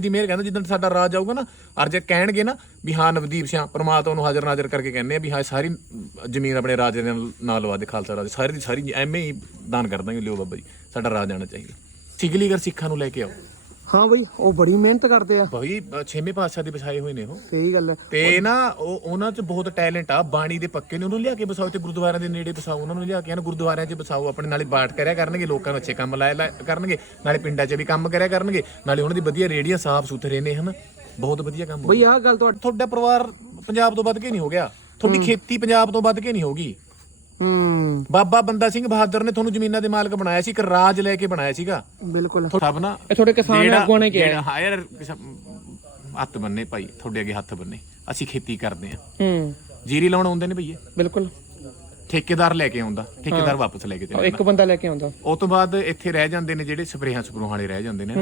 ਦੀ ਮਿਹਰ ਕਹਿੰਦਾ ਜਿੱਦਣ ਸਾਡਾ ਰਾਜ ਆਊਗਾ ਨਾ ਅਰ ਜੇ ਕਹਿਣਗੇ ਨਾ ਵੀ ਹਾਂ ਨਵਦੀਪ ਸਿੰਘ ਪਰਮਾਤਮਾ ਨੂੰ ਹਾਜ਼ਰ ਨਾਜ਼ਰ ਕਰਕੇ ਕਹਿੰਦੇ ਆ ਵੀ ਹਾਂ ਸਾਰੀ ਜ਼ਮੀਨ ਆਪਣੇ ਰਾਜ ਦੇ ਨਾਲ ਨਾਲ ਲਵਾ ਦੇ, ਖਾਲਸਾ ਰਾਜ। ਸਾਰੀ ਦੀ ਸਾਰੀ ਐਵੇਂ ਹੀ ਦਾਨ ਕਰ ਦਾਂਗੇ ਲਿਓ ਬਾਬਾ ਜੀ, ਸਾਡਾ ਰਾਜ ਆਣਾ ਚਾਹੀਦਾ। ਸਿਗਲੀਗਰ ਸਿੱਖਾਂ ਨੂੰ ਲੈ ਕੇ ਆਓ ਹਾਂ ਬਈ ਉਹ ਬੜੀ ਮਿਹਨਤ ਕਰਦੇ ਆ। ਬਈ ਛੇਵੇਂ ਪਾਤਸ਼ਾਹ ਦੇ ਵਸਾਏ ਹੋਏ ਨੇ ਉਹ। ਸਹੀ ਗੱਲ ਹੈ ਤੇ ਨਾ ਉਹ ਉਹਨਾਂ 'ਚ ਬਹੁਤ ਟੈਲੈਂਟ ਆ ਬਾਣੀ ਦੇ ਪੱਕੇ ਨੇ ਉਹਨੂੰ ਲਿਆ ਕੇ ਬਸਾਓ ਤੇ ਗੁਰਦੁਆਰਿਆਂ ਦੇ ਨੇੜੇ ਬਸਾਓ ਉਹਨਾਂ ਨੂੰ ਲਿਆ ਕੇ ਨਾ ਗੁਰਦੁਆਰਿਆਂ 'ਚ ਬਸਾਓ ਆਪਣੇ ਨਾਲੇ ਬਾਟ ਕਰਿਆ ਕਰਨਗੇ ਲੋਕਾਂ ਨੂੰ ਅੱਛੇ ਕੰਮ ਲਾਇਆ ਕਰਨਗੇ ਨਾਲੇ ਪਿੰਡਾਂ 'ਚ ਵੀ ਕੰਮ ਕਰਿਆ ਕਰਨਗੇ ਨਾਲੇ ਉਹਨਾਂ ਦੀ ਵਧੀਆ ਰੇੜੀਆਂ ਸਾਫ਼ ਸੁਥਰੇ ਨੇ ਹਨ? ਬਹੁਤ ਵਧੀਆ ਕੰਮ ਬਈ ਆਹ ਗੱਲ ਤੁਹਾਡੀ ਤੁਹਾਡਾ ਪਰਿਵਾਰ ਪੰਜਾਬ ਤੋਂ ਵੱਧ ਕੇ ਨਹੀਂ ਹੋ ਗਿਆ। ਤੁਹਾਡੀ ਖੇਤੀ ਪੰਜਾਬ ਤੋਂ ਵੱਧ ਕੇ ਨਹੀਂ ਹੋਗੀ ਹੂੰ। ਬਾਬਾ ਬੰਦਾ ਸਿੰਘ ਬਹਾਦਰ ਨੇ ਤੁਹਾਨੂੰ ਜ਼ਮੀਨਾਂ ਦੇ ਮਾਲਕ ਬਣਾਇਆ ਸੀ ਇੱਕ ਰਾਜ ਲੈ ਕੇ ਬਣਾਇਆ ਸੀਗਾ। ਬਿਲਕੁਲ। ਸਭ ਨਾ ਇਹ ਤੁਹਾਡੇ ਕਿਸਾਨ ਆਗੂਆਂ ਨੇ ਕਿਹਾ। ਜਿਹੜਾ- ਹਾਂ ਯਾਰ ਕਿਸਾ- ਹੱਥ ਬੰਨੇ ਭਾਈ ਤੁਹਾਡੇ ਅੱਗੇ ਹੱਥ ਬੰਨੇ। ਅਸੀਂ ਖੇਤੀ ਕਰਦੇ ਆ ਹੂੰ। ਜੀਰੀ ਲਾਉਣ ਆਉਂਦੇ ਨੇ ਭਈਏ। ਬਿਲਕੁਲ। ਠੇਕੇਦਾਰ ਲੈ ਕੇ ਆਉਂਦਾ। ਠੇਕੇਦਾਰ ਵਾਪਸ ਲੈ ਕੇ ਚਲੇ ਇੱਕ ਬੰਦਾ ਲੈ ਕੇ ਆਉਂਦਾ। ਉਹ ਤੋਂ ਬਾਅਦ ਇੱਥੇ ਰਹਿ ਜਾਂਦੇ ਨੇ ਜਿਹੜੇ ਸਪਰੇਹਾਂ ਸਪਰੂਹਾਂ ਵਾਲੇ ਰਹਿ ਜਾਂਦੇ ਨੇ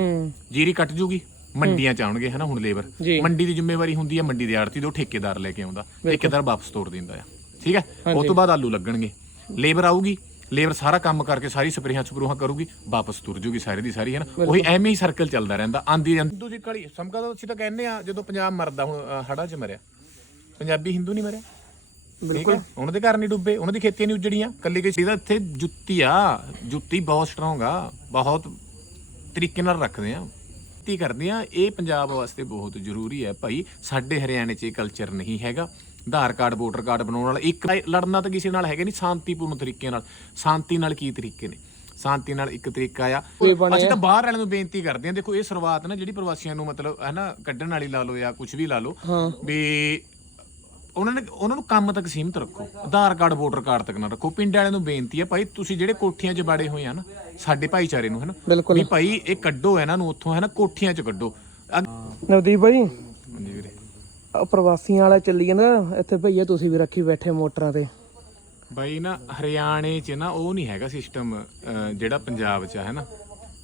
ਜੀਰੀ ਕੱਟ ਜੂਗੀ। ਮੰਡੀਆਂ ਚ ਆਉਣਗੇ ਹਨਾ ਹੁਣ ਲੇਬਰ। ਮੰਡੀ ਦੀ ਜ਼ਿੰਮੇਵਾਰੀ ਹੁੰਦੀ ਹੈ ਮੰਡੀ ਦੇ ਆੜਤੀ ਦੇ ਉਹ ਠੇਕੇਦਾਰ ਲੈ ਕੇ ਆਉਂਦਾ। ਠੇਕੇਦਾਰ ਵਾਪਸ ਤੋੜ ਦਿੰਦਾ ਆ। ਠੀਕ ਹੈ? ਉਹ ਤੋਂ ਬਾਅਦ ਆਲੂ ਲੱਗਣਗੇ। ਲੇਬਰ ਆਊਗੀ ਲੇਬਰ ਸਾਰਾ ਕੰਮ ਕਰਕੇ ਸਾਰੀ ਸਪਰੇਹਾਂ ਸਪਰੂਹਾਂ ਕਰੂਗੀ ਵਾਪਸ ਤੁਰ ਜੂਗੀ ਸਾਰੀ ਦੀ ਸਾਰੀ ਹੈ ਨਾ? ਉਹੀ ਐਵੇਂ ਹੀ ਸਰਕਲ ਚੱਲਦਾ ਰਹਿੰਦਾ ਆਂਦੀ ਜਾਂਦੀ ਹਿੰਦੂ ਦੀ ਕਲੀ ਸਮਕਾ ਤਾਂ ਅਸੀਂ ਤਾਂ ਕਹਿੰਦੇ ਆ ਜਦੋਂ ਪੰਜਾਬ ਮਰਦਾ ਹੁਣ ਹੜਾ ਚ ਮਰਿਆ। ਪੰਜਾਬੀ ਹਿੰਦੂ ਨਹੀਂ ਮਰਿਆ। ਬਿਲਕੁਲ। ਉਹਨਾਂ ਦੇ ਘਰ ਨਹੀਂ ਡੁੱਬੇ ਉਹਨਾਂ ਦੀ ਖੇਤੀਆਂ ਨਹੀਂ ਉਜੜੀਆਂ। ਕੱਲੀ ਕਿਸੇ ਦਾ ਇੱਥੇ ਜੁੱਤੀ ਆ ਜੁੱਤੀ ਬਹੁਤ ਸਟਰੋਂਗ ਆ ਬਹੁਤ ਤਰੀਕੇ ਨਾਲ ਰੱਖਦੇ ਆ। ਖੇਤੀ ਕਰਦੇ ਆ ਇਹ ਪੰਜਾਬ ਵਾਸਤੇ ਬਹੁਤ ਜ਼ਰੂਰੀ ਹੈ ਭਾਈ। ਸਾਡੇ ਹਰਿਆਣੇ 'ਚ ਇਹ ਕਲਚਰ ਨਹੀਂ ਹੈਗਾ। ਆਧਾਰ ਕਾਰਡ ਵੋਟਰ ਕਾਰਡ ਬਣਾਉਣ ਵਾਲਾ। ਇੱਕ ਲੜਨਾ ਤਾਂ ਕਿਸੇ ਨਾਲ ਹੈਗਾ ਨਹੀਂ ਸ਼ਾਂਤੀਪੂਰਨ ਤਰੀਕੇ ਨਾਲ। ਸ਼ਾਂਤੀ ਨਾਲ ਕੀ ਤਰੀਕੇ ਨੇ? ਸ਼ਾਂਤੀ ਨਾਲ ਇੱਕ ਤਰੀਕਾ ਆ। ਅਸੀਂ ਤਾਂ ਬਾਹਰ ਵਾਲਿਆਂ ਨੂੰ ਬੇਨਤੀ ਕਰਦੇ ਆ ਦੇਖੋ ਇਹ ਸ਼ੁਰੂਆਤ ਨਾ ਜਿਹੜੀ ਪ੍ਰਵਾਸੀਆਂ ਨੂੰ ਮਤਲਬ ਹੈ ਨਾ ਕੱਢਣ ਵਾਲੀ ਲਾ ਲਓ ਜਾਂ ਕੁਝ ਵੀ ਲਾ ਲਓ ਹਾਂ। ਵੀ ਉਹਨਾਂ ਨੇ ਉਹਨਾਂ ਨੂੰ ਕੰਮ ਤੱਕ ਸੀਮਤ ਰੱਖੋ। ਆਧਾਰ ਕਾਰਡ ਵੋਟਰ ਕਾਰਡ ਤੱਕ ਨਾ ਰੱਖੋ। ਪਿੰਡ ਵਾਲਿਆਂ ਨੂੰ ਬੇਨਤੀ ਹੈ ਭਾਈ ਤੁਸੀਂ ਜਿਹੜੇ ਕੋਠੀਆਂ 'ਚ ਬਾੜੇ ਹੋਏ ਆ ਨਾ ਸਾਡੇ ਭਾਈਚਾਰੇ ਨੂੰ ਹੈ ਨਾ ਵੀ ਭਾਈ ਇਹ ਕੱਢੋ ਇਹਨਾਂ ਨੂੰ ਉੱਥੋਂ ਹੈ ਨਾ ਕੋਠੀਆਂ 'ਚ ਕੱਢੋ। ਨਵਦੀਪ ਭਾਈ? ਪ੍ਰਵਾਸੀਆਂ ਵਾਲਾ ਚੱਲੀ ਜਾਂਦਾ। ਇੱਥੇ ਭਈਆ ਤੁਸੀਂ ਵੀ ਰੱਖੀ ਬੈਠੇ ਮੋਟਰਾਂ ਤੇ। ਬਾਈ ਨਾ ਹਰਿਆਣੇ 'ਚ ਨਾ ਉਹ ਨਹੀਂ ਹੈਗਾ ਸਿਸਟਮ ਜਿਹੜਾ ਪੰਜਾਬ 'ਚ ਹੈ ਨਾ?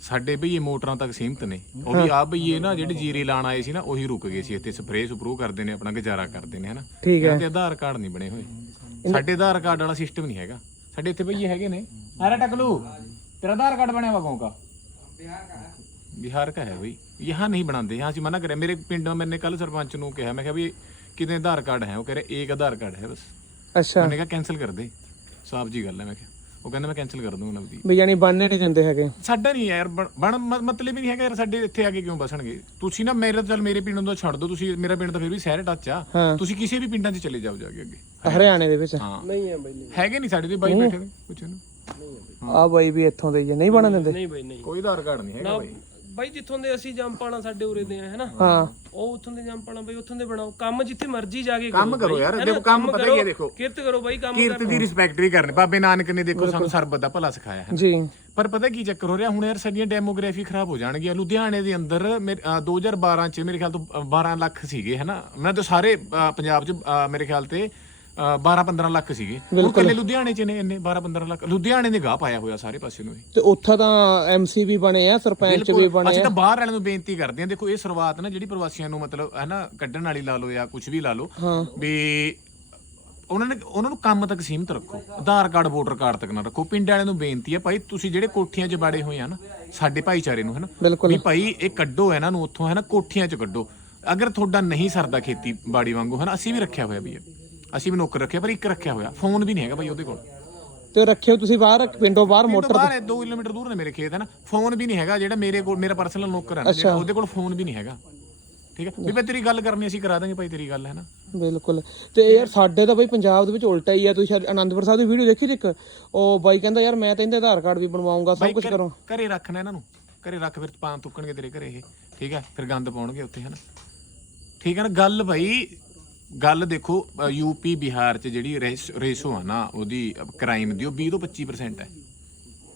ਸਾਡੇ ਬਈ ਇਹ ਮੋਟਰਾਂ ਤੱਕ ਸੀਮਤ ਨੇ। ਉਹ ਵੀ ਆ ਬਈ ਨਾ ਜਿਹੜੇ ਜੀਰੀ ਲਾਣ ਆਏ ਸੀ ਨਾ ਉਹੀ ਰੁਕ ਗਏ ਸੀ। ਇੱਥੇ ਸਪਰੇਅ ਸਪਰੂ ਕਰਦੇ ਨੇ ਆਪਣਾ ਗੁਜ਼ਾਰਾ ਕਰਦੇ ਨੇ ਹਨਾ ਠੀਕ ਹੈ। ਤੇ ਆਧਾਰ ਕਾਰਡ ਨਹੀਂ ਬਣੇ ਹੋਏ। ਸਾਡੇ ਆਧਾਰ ਕਾਰਡ ਵਾਲਾ ਸਿਸਟਮ ਨਹੀਂ ਹੈਗਾ। ਸਾਡੇ ਇੱਥੇ ਬਈਏ ਹੈਗੇ ਨੇ। ਆਰਾ ਟਕਲੂ ਤੇਰਾ ਆਧਾਰ ਕਾਰਡ ਬਣਿਆ ਵਾ ਕੌਂ ਕਾ? ਬਿਹਾਰ ਦਾ ਬਿਹਾਰ ਦਾ ਹੈ ਬਈ। यहाँ नहीं बनाते यहाँ से मना करें मेरे पिंड में मैंने कल सरपंच ਨੂੰ ਕਿਹਾ ਮੈਂ ਕਿਹਾ ਵੀ ਕਿਤੇ ਆਧਾਰ ਕਾਰਡ ਹੈ ਉਹ ਕਹ ਇੱਕ ਆਧਾਰ ਕਾਰਡ ਹੈ ਬਸ। ਅੱਛਾ। मैंने कहा ਕੈਨਸਲ कर दे साफ जी गल है मैं कहा ਉਹ ਕਹਿੰਦਾ ਮੈਂ ਕੈਨਸਲ ਕਰ ਦੂੰਗਾ ਨਵਦੀਪ ਵੀ ਯਾਨੀ ਬਣਨੇ ਨਹੀਂ ਦਿੰਦੇ ਹੈਗੇ। ਸਾਡਾ ਨਹੀਂ ਯਾਰ ਬਣ- ਮਤਲਬ ਹੀ ਨਹੀਂ ਹੈਗਾ ਯਾਰ ਸਾਡੇ ਇੱਥੇ ਆ ਕੇ ਕਿਉਂ ਬਸਣਗੇ? ਤੁਸੀਂ ਨਾ ਮੇਰੇ ਚੱਲ ਮੇਰੇ ਪਿੰਡ ਤੋਂ ਛੱਡ ਦਿਓ ਤੁਸੀਂ ਮੇਰਾ ਪਿੰਡ ਤਾਂ ਫਿਰ ਵੀ ਸ਼ਹਿਰ ਟੱਚ ਆ। ਤੁਸੀਂ ਕਿਸੇ ਵੀ ਪਿੰਡਾਂ 'ਚ ਚਲੇ ਜਾਓ ਜਾ ਕੇ ਅੱਗੇ। ਹਰਿਆਣੇ ਦੇ ਵਿੱਚ? ਹਾਂ। ਨਹੀਂ ਹੈ ਬਈ ਨਹੀਂ। ਹੈਗੇ ਨਹੀਂ ਸਾਡੇ ਤੇ ਬਾਈ ਬੈਠੇ ਨੇ ਕੁਛ ਨੂੰ। ਆ ਬਾਈ। ਵੀ ਇੱਥੋਂ ਦੇ ਹੀ ਨਹੀਂ ਬਣਨ ਦਿੰਦੇ। ਨਹੀਂ ਬਈ ਨਹੀਂ। ਕੋਈ ਆਧਾਰ ਕਾਰਡ ਨਹੀਂ ਹੈਗਾ ਬਾਈ। ਬਾਈ ਜਿੱਥੋਂ ਦੇ ਅਸੀਂ ਜੰਮ ਪਾਣਾ ਸਾਡੇ ਉਰੇ ਦੇ ਆ ਹੈਨਾ? ਹਾਂ। ਉਹ ਉੱਥੋਂ ਦੇ ਜੰਮ ਪਾਣਾ ਬਈ ਉੱਥੋਂ ਦੇ ਬਣਾਓ। ਕੰਮ ਜਿੱਥੇ ਮਰਜ਼ੀ ਜਾ ਕੇ ਕੰਮ ਕਰੋ ਯਾਰ? ਦੇਖੋ ਕੰਮ ਪਤਾ ਕੀ ਹੈ ਦੇਖੋ। ਕਿਰਤ ਕਰੋ ਬਾਈ ਕੰਮ ਕੀਰਤ ਦੀ ਰਿਸਪੈਕਟ ਵੀ ਕਰਨੀ। ਬਾਬੇ ਨਾਨਕ ਨੇ ਦੇਖੋ ਸਾਨੂੰ ਸਰਬਤ ਦਾ ਭਲਾ ਸਿਖਾਇਆ ਹੈ ਜੀ। ਪਰ ਪਤਾ ਕੀ ਚੱਕਰ ਹੋ ਰਿਹਾ? ਹੁਣ ਯਾਰ ਸਾਡੀਆਂ ਡੈਮੋਗ੍ਰਾਫੀ ਖਰਾਬ ਹੋ ਜਾਣਗੀਆਂ। ਲੁਧਿਆਣੇ ਦੇ ਅੰਦਰ ਮੇਰੇ- ਅਹ 2012 ਚ ਮੇਰੇ ਖਿਆਲ ਤੋਂ ਅਹ 12 ਲੱਖ ਸੀਗੇ ਹਨਾ? ਮੈਂ ਤਾਂ ਸਾਰੇ ਪੰਜਾਬ ਚ ਮੇਰੇ ਖਿਆਲ ਤੇ 12 15 ਲੱਖ ਸੀਗੇ। ਹੁਣ ਕੱਲੇ ਲੁਧਿਆਣੇ ਚ ਨੇ ਇੰਨੇ 12 15 ਲੱਖ। ਲੁਧਿਆਣੇ ਨੇ ਗਾਹ ਪਾਇਆ ਹੋਇਆ ਸਾਰੇ ਪਾਸੇ ਨੂੰ ਇਹ। ਤੇ ਉੱਥਾ ਤਾਂ ਐਮਸੀ ਵੀ ਬਣੇ ਆ ਸਰਪੰਚ ਵੀ ਬਣੇ ਅਸੀਂ ਤਾਂ ਬਾਹਰ ਵਾਲਿਆਂ ਨੂੰ ਬੇਨਤੀ ਕਰਦੇ ਹਾਂ। ਦੇਖੋ ਇਹ ਸ਼ੁਰੂਆਤ ਨਾ ਜਿਹੜੀ ਪ੍ਰਵਾਸੀਆਂ ਨੂੰ ਮਤਲਬ ਹੈ ਨਾ ਕੱਢਣ ਵਾਲੀ ਲਾ ਲਓ ਜਾਂ ਕੁਝ ਵੀ ਲਾ ਲਓ ਵੀ ਉਹਨਾਂ ਨੇ ਉਹਨਾਂ ਨੂੰ ਕੰਮ ਤੱਕ ਸੀਮਤ ਰੱਖੋ। ਆਧਾਰ ਕਾਰਡ ਵੋਟਰ ਕਾਰਡ ਤੱਕ ਨਾ ਰੱਖੋ। ਪਿੰਡ ਵਾਲਿਆਂ ਨੂੰ ਬੇਨਤੀ ਹੈ ਭਾਈ ਤੁਸੀਂ ਜਿਹੜੇ ਕੋਠੀਆਂ 'ਚ ਬਾੜੇ ਹੋਏ ਆ ਨਾ ਸਾਡੇ ਭਾਈਚਾਰੇ ਨੂੰ ਹੈ ਨਾ ਵੀ ਭਾਈ ਇਹ ਕੱਢੋ ਇਹਨਾਂ ਨੂੰ ਉੱਥੋਂ ਹੈ ਨਾ ਕੋਠੀਆਂ 'ਚ ਕੱਢੋ। ਅਗਰ ਤੁਹਾਡਾ ਨਹੀਂ ਸਰਦਾ ਖੇਤੀ ਬਾੜੀ ਵਾਂਗੂ ਹੈ ਨਾ ਅਸੀਂ ਵੀ ਰੱਖਿਆ ਹੋਇਆ ਵੀ ਹੈ ਅਸੀਂ ਵੀ ਨੌਕਰ ਰੱਖਿਆ ਪਰ ਇੱਕ ਰੱਖਿਆ ਹੋਇਆ। ਫੋਨ ਵੀ ਨਹੀਂ ਹੈਗਾ ਭਾਈ ਉਹਦੇ ਕੋਲ। ਤੇ ਰੱਖਿਓ ਤੁਸੀਂ ਬਾਹਰ ਪਿੰਡੋਂ ਬਾਹਰ ਮੋਟਰ ਤੋਂ ਬਾਹਰ 2 ਕਿਲੋਮੀਟਰ ਦੂਰ ਨੇ ਮੇਰੇ ਖੇਤ ਹੈ ਨਾ? ਫੋਨ ਵੀ ਨਹੀਂ ਹੈਗਾ ਜਿਹੜਾ ਮੇਰੇ ਕੋਲ ਮੇਰਾ ਪਰਸਨਲ ਨੌਕਰ ਹੈ ਨਾ ਜਿਹੜਾ ਉਹਦੇ ਕੋਲ ਫੋਨ ਵੀ ਨਹੀਂ ਹੈਗਾ। ਠੀਕ ਹੈ? ਵੀ ਮੈਂ ਤੇਰੀ ਗੱਲ ਕਰਨੀ ਅਸੀਂ ਕਰਾ ਦਾਂਗੇ ਭਾਈ ਤੇਰੀ ਗੱਲ ਹੈ ਨਾ? ਬਿਲਕੁਲ। ਤੇ ਯਾਰ ਸਾਡੇ ਤਾਂ ਬਈ ਪੰਜਾਬ ਦੇ ਵਿੱਚ ਉਲਟਾ ਹੀ ਆ ਤੁਸੀਂ ਸ਼ਾਇਦ ਆਨੰਦਪੁਰ ਸਾਹਿਬ ਦੀ ਵੀਡੀਓ ਦੇਖੀ ਸੀ ਇੱਕ? ਉਹ ਬਾਈ ਕਹਿੰਦਾ ਯਾਰ ਮੈਂ ਤਾਂ ਇਹਦੇ ਆਧਾਰ ਕਾਰਡ ਵੀ ਬਣਵਾਉਂਗਾ ਸਭ ਕੁਝ ਕਰੋ। ਘਰੇ ਰੱਖਣਾ ਇਹਨਾਂ ਨੂੰ। ਘਰੇ ਰੱਖ ਫਿਰ ਪਾਂ ਤੁੱਕਣਗੇ ਤੇਰੇ ਘਰੇ ਇਹ। ਠੀਕ ਹੈ? ਫਿਰ ਗੰਦ ਪਾਉਣਗੇ ਉੱਥੇ ਹਨਾ ਠੀਕ ਹੈ ਨਾ? ਗੱਲ ਭਾਈ ਗੱਲ ਦੇਖੋ ਯੂਪੀ ਬਿਹਾਰ ਚ ਜਿਹੜੀ ਰੇਸ- ਆ ਨਾ ਉਹਦੀ ਕ੍ਰਾਈਮ ਦੀ ਉਹ 20 ਤੋਂ 25% ਹੈ।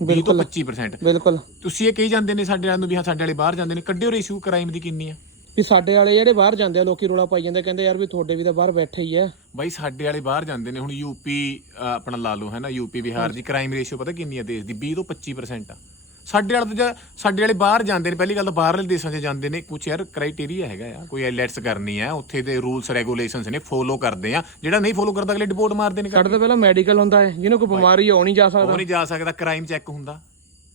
20 ਤੋਂ 25% ਬਿਲਕੁਲ। ਤੁਸੀਂ ਇਹ ਕਹੀ ਜਾਂਦੇ ਨੇ ਸਾਡੇ ਵਾਲਿਆਂ ਨੂੰ ਵੀ ਹਾਂ ਸਾਡੇ ਵਾਲੇ ਬਾਹਰ ਜਾਂਦੇ ਨੇ ਕੱਢਿਓ ਰੇਸ਼ੋ ਕ੍ਰਾਈਮ ਦੀ ਕਿੰਨੀ ਆ? ਵੀ ਸਾਡੇ ਵਾਲੇ ਜਿਹੜੇ ਬਾਹਰ ਜਾਂਦੇ ਆ ਲੋਕੀ ਰੋਲਾ ਪਾਈ ਜਾਂਦੇ ਕਹਿੰਦੇ ਯਾਰ ਵੀ ਤੁਹਾਡੇ ਵੀ ਤਾਂ ਬਾਹਰ ਬੈਠੇ ਹੀ ਆ। ਬਾਈ ਸਾਡੇ ਵਾਲੇ ਬਾਹਰ ਜਾਂਦੇ ਨੇ ਹੁਣ ਯੂਪੀ ਆਪਣਾ ਲਾ ਲਓ ਹੈ ਨਾ ਯੂਪੀ ਬਿਹਾਰ ਦੀ ਕ੍ਰਾਈਮ ਰੇਸ਼ੋ ਪਤਾ ਕਿੰਨੀ ਆ ਦੇਸ਼ ਦੀ? 20 ਤੋਂ 25% ਆ। ਸਾਡੇ ਵਾਲੇ ਤਾਂ ਸਾਡੇ ਵਾਲੇ ਬਾਹਰ ਜਾਂਦੇ ਨੇ ਪਹਿਲੀ ਗੱਲ ਤਾਂ ਬਾਹਰਲੇ ਦੇਸ਼ਾਂ 'ਚ ਜਾਂਦੇ ਨੇ। ਕੁਝ ਯਾਰ ਕ੍ਰਾਈਟੇਰੀਆ ਹੈਗਾ ਆ ਕੋਈ ਐਲੈਟਸ ਕਰਨੀ ਆ ਉੱਥੇ ਦੇ ਰੂਲਸ ਰੈਗੂਲੇਸ਼ਨਸ ਨੇ ਫੋਲੋ ਕਰਦੇ ਆ। ਜਿਹੜਾ ਨਹੀਂ ਫੋਲੋ ਕਰਦਾ ਅਗਲੇ ਡਿਪੋਰਟ ਮਾਰਦੇ ਨੇ ਸਾਡੇ ਤੋਂ ਪਹਿਲਾਂ ਮੈਡੀਕਲ ਹੁੰਦਾ ਹੈ ਜਿਹਨੂੰ ਕੋਈ ਬਿਮਾਰੀ ਆ ਉਹ ਨਹੀਂ ਜਾ ਸਕਦਾ। ਉਹ ਨਹੀਂ ਜਾ ਸਕਦਾ ਕ੍ਰਾਈਮ ਚੈੱਕ ਹੁੰਦਾ।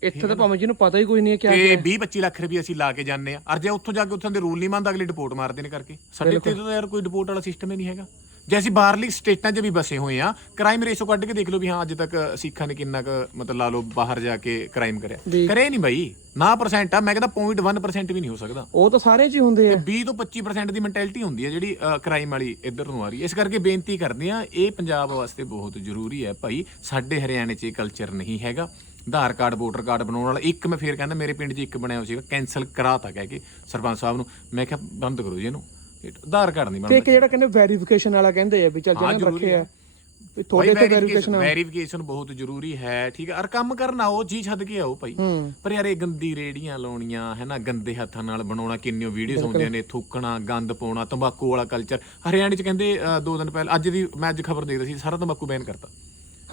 ਇੱਥੇ ਤਾਂ ਭਾਵੇਂ ਜਿਹਨੂੰ ਪਤਾ ਹੀ ਕੋਈ ਨਹੀਂ ਹੈ ਕਿਆ ਤੇ 20 25 ਲੱਖ ਰੁਪਏ ਅਸੀਂ ਲਾ ਕੇ ਜਾਂਦੇ ਆ। ਅਰ ਜੇ ਉੱਥੋਂ ਜਾ ਕੇ ਉੱਥੋਂ ਦੇ ਰੂਲ ਨਹੀਂ ਮੰਨਦਾ ਅਗਲੇ ਰਿਪੋਰਟ ਮਾਰਦੇ ਨੇ ਕਰਕੇ। ਸਾਡੇ ਇੱਥੇ ਤਾਂ ਯਾਰ ਕੋਈ ਰਿਪੋਰਟ ਵਾਲਾ ਸਿਸਟਮ ਹੀ ਨਹੀਂ ਹੈਗਾ। ਜੇ ਅਸੀਂ ਬਾਹਰਲੀ ਸਟੇਟਾਂ 'ਚ ਵੀ ਬਸੇ ਹੋਏ ਆ ਕ੍ਰਾਈਮ ਰੇਸ਼ੋ ਕੱਢ ਕੇ ਦੇਖ ਲਓ ਵੀ ਹਾਂ ਅੱਜ ਤੱਕ ਸਿੱਖਾਂ ਨੇ ਕਿੰਨਾ ਕੁ ਮਤਲਬ ਲਾ ਲਓ ਬਾਹਰ ਜਾ ਕੇ ਕ੍ਰਾਈਮ ਕਰਿਆ। ਕਰੇ ਨਹੀਂ ਬਾਈ ਨਾ ਪਰਸੈਂਟ ਆ ਮੈਂ ਕਹਿੰਦਾ 0.1% ਵੀ ਨਹੀਂ ਹੋ ਸਕਦਾ। ਉਹ ਤਾਂ ਸਾਰੇ 'ਚ ਹੀ ਹੁੰਦੇ ਆ। 20 ਤੋਂ 25% ਦੀ ਮੈਂਟੈਲਿਟੀ ਹੁੰਦੀ ਹੈ ਜਿਹੜੀ ਕ੍ਰਾਈਮ ਵਾਲੀ ਇੱਧਰ ਨੂੰ ਆ ਰਹੀ ਹੈ। ਇਸ ਕਰਕੇ ਬੇਨਤੀ ਕਰਦੇ ਆ ਇਹ ਪੰਜਾਬ ਵਾਸਤੇ ਬਹੁਤ ਜ਼ਰੂਰੀ ਹੈ ਭਾਈ। ਸਾਡੇ ਹਰਿਆਣੇ 'ਚ ਇਹ ਕਲਚਰ ਨਹੀਂ ਹੈਗਾ। ਆਧਾਰ ਕਾਰਡ ਵੋਟਰ ਕਾਰਡ ਬਣਾਉਣ ਵਾਲਾ ਇੱਕ ਮੈਂ ਫੇਰ ਕਹਿੰਦਾ ਮੇਰੇ ਪਿੰਡ 'ਚ ਇੱਕ ਬਣਿਆ ਹੋਇਆ ਸੀਗਾ ਕੈਨਸਲ ਕਰਾਤਾ ਕਹਿ ਕੇ ਸਰਪੰਚ ਸਾਹਿਬ ਨੂੰ। ਮੈਂ ਕਿਹਾ ਬੰਦ ਕਰੋ ਜੀ ਇਹਨੂੰ। ਇਹ ਆਧਾਰ ਕਾਰਡ ਨਹੀਂ ਤੇ ਬਣਦਾ ਇੱਕ ਜਿਹੜਾ ਕਹਿੰਦੇ ਵੈਰੀਫਿਕੇਸ਼ਨ ਵਾਲਾ ਕਹਿੰਦੇ ਆ ਵੀ ਚੱਲ ਹਾਂ, ਜਿਹਨਾਂ ਜ਼ਰੂਰੀ ਆ। ਵੀ ਤੁਹਾਡੇ ਤੇ ਵੈਰੀਫਿਕੇਸ਼ਨ ਵੈਰੀਫਿਕੇਸ਼ਨ ਬਹੁਤ ਜ਼ਰੂਰੀ ਹੈ ਠੀਕ ਹੈ। ਔਰ ਕੰਮ ਕਰਨਾ ਉਹ ਜੀ ਛੱਡ ਕੇ ਆਓ ਭਾਈ। ਹੂੰ। ਪਰ ਯਾਰ ਇਹ ਗੰਦੀ ਰੇੜੀਆਂ ਲਾਉਣੀਆਂ ਹੈ ਨਾ ਗੰਦੇ ਹੱਥਾਂ ਨਾਲ ਬਣਾਉਣਾ ਕਿੰਨੀਆਂ ਵੀਡੀਓਜ਼ ਆਉਂਦੀਆਂ ਨੇ ਥੁੱਕਣਾ ਗੰਦ ਪਾਉਣਾ ਤੰਬਾਕੂ ਵਾਲਾ ਕਲਚਰ ਹਰਿਆਣੇ 'ਚ ਕਹਿੰਦੇ ਦੋ ਦਿਨ ਪਹਿਲਾਂ ਅੱਜ ਦੀ ਮੈਂ ਅੱਜ ਖਬਰ ਦੇਖਦਾ ਸੀ ਸਾਰਾ ਤੰਬਾਕੂ ਬੈਨ ਕਰਤਾ।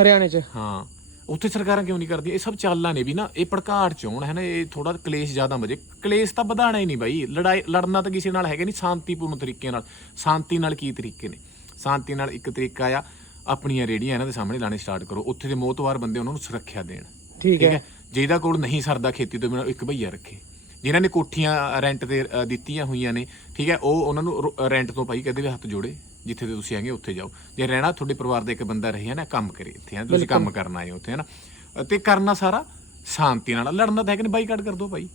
ਹਰਿਆਣੇ 'ਚ? ਹਾਂ। ਉੱਥੇ ਸਰਕਾਰਾਂ ਕਿਉਂ ਨਹੀਂ ਕਰਦੀਆਂ? ਇਹ ਸਭ ਚਾਲਾਂ ਨੇ ਵੀ ਨਾ ਇਹ ਭੜਕਾੜ ਚੋਣ ਹੈ ਨਾ? ਇਹ ਥੋੜਾ ਕਲੇਸ਼ ਜ਼ਿਆਦਾ ਵਜੇ ਕਲੇਸ਼ ਤਾਂ ਵਧਾਣਾ ਹੀ ਨਹੀਂ ਬਾਈ। ਲੜਾਈ ਲੜਨਾ ਤਾਂ ਕਿਸੇ ਨਾਲ ਹੈਗਾ ਨਹੀਂ ਸ਼ਾਂਤੀਪੂਰਨ ਤਰੀਕੇ ਨਾਲ। ਸ਼ਾਂਤੀ ਨਾਲ ਕੀ ਤਰੀਕੇ ਨੇ? ਸ਼ਾਂਤੀ ਨਾਲ ਇੱਕ ਤਰੀਕਾ ਆ ਆਪਣੀਆਂ ਰੇੜੀਆਂ ਇਹਨਾਂ ਦੇ ਸਾਹਮਣੇ ਲਾਣੇ ਸਟਾਰਟ ਕਰੋ। ਉੱਥੇ ਦੇ ਮੋਤਵਾਰ ਬੰਦੇ ਉਹਨਾਂ ਨੂੰ ਸੁਰੱਖਿਆ ਦੇਣ। ਠੀਕ ਹੈ। ਜਿਹਦਾ ਕੋਲ ਨਹੀਂ ਸਰਦਾ ਖੇਤੀ ਤੋਂ ਬਿਨਾਂ ਇੱਕ ਭਈਆ ਰੱਖੇ। ਜਿਨ੍ਹਾਂ ਨੇ ਕੋਠੀਆਂ ਰੈਂਟ ਤੇ ਦਿੱਤੀਆਂ ਹੋਈਆਂ ਨੇ ਠੀਕ ਹੈ? ਉਹ ਉਹਨਾਂ ਨੂੰ ਰੈਂਟ ਤੋਂ ਭਾਈ ਕਦੇ ਵੀ ਹੱਥ ਜੋੜੇ। ਜਿੱਥੇ ਤੇ ਤੁਸੀਂ ਆਗੇ ਉੱਥੇ ਜਾਓ। ਜੇ ਰਹਿਣਾ ਤੁਹਾਡੇ ਪਰਿਵਾਰ ਦਾ ਇੱਕ ਬੰਦਾ ਰਹੇ ਨਾ ਕੰਮ ਕਰੇ ਇੱਥੇ ਹੈ ਤੁਸੀਂ ਕੰਮ ਕਰਨ ਆਏ ਹੋ ਉੱਥੇ ਹੈ ਨਾ ਤੇ ਕਰਨਾ ਸਾਰਾ ਸ਼ਾਂਤੀ ਨਾਲ। ਲੜਨਾ ਤਾਂ ਹੈ ਕਿ ਨਹੀਂ? ਬਾਈਕਾਟ ਕਰ ਦੋ ਭਾਈ।